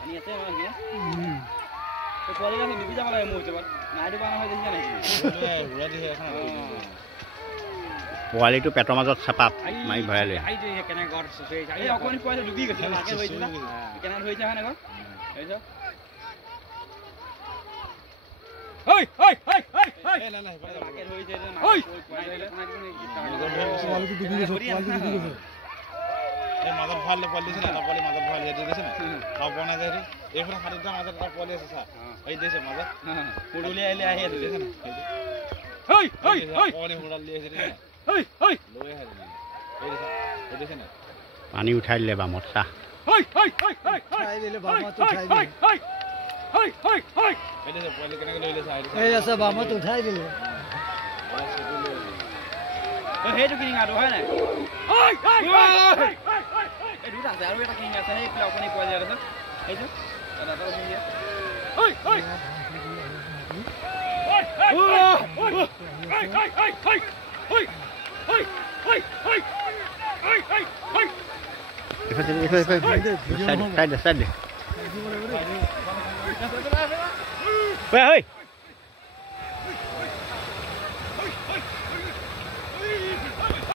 পানী আছে মানে তো পোৱালি আছে ডুবি যাব লাগে মোৰ হিচাপত নাইটো পানা হৈ দেখিছা নাই উৰা দি এখন পোৱালিটো পেটৰ মাজত চাপাপ মাৰি ভৰাই লৈ আই যে কেনে গৰ সে আই অকনি পোৱালি ডুবি গৈছে লাকে হৈছিল কেনে হৈছে হয় না গৰ এইছো হই হই হই হই হই লাকে হৈছে যে না পোৱালি ডুবি গৈছে এই মাজত ভাল পোৱালি দিছে না পোৱালি মাজত ভাল হেৰি দিছে না খাব বনা যায় এইখন খালিটা মাজত এটা পোৱালি আছে চা এই দিছে মাজত পুৰুলি আইলে আহি আছে দিছে না হই হই হই পোৱালি হুৰাল দি আছে হই হই লৈ আহে এই দিছে না পানী উঠাই দিলে বামত চা হই হই হই হই উঠাই দিলে বামত উঠাই দিলে হই হই হই এই দিছে পোৱালি কেনেকৈ লৈ লৈছে এই আছে বামত উঠাই দিলে সেইটো কিং আৰু হয় নাই হই হই হই এই দুটা আছে আৰু এটা কিং আছে এই প্লাউকনি পোৱালি আছে এইটো দাদা কিং হই হই Oi, oi.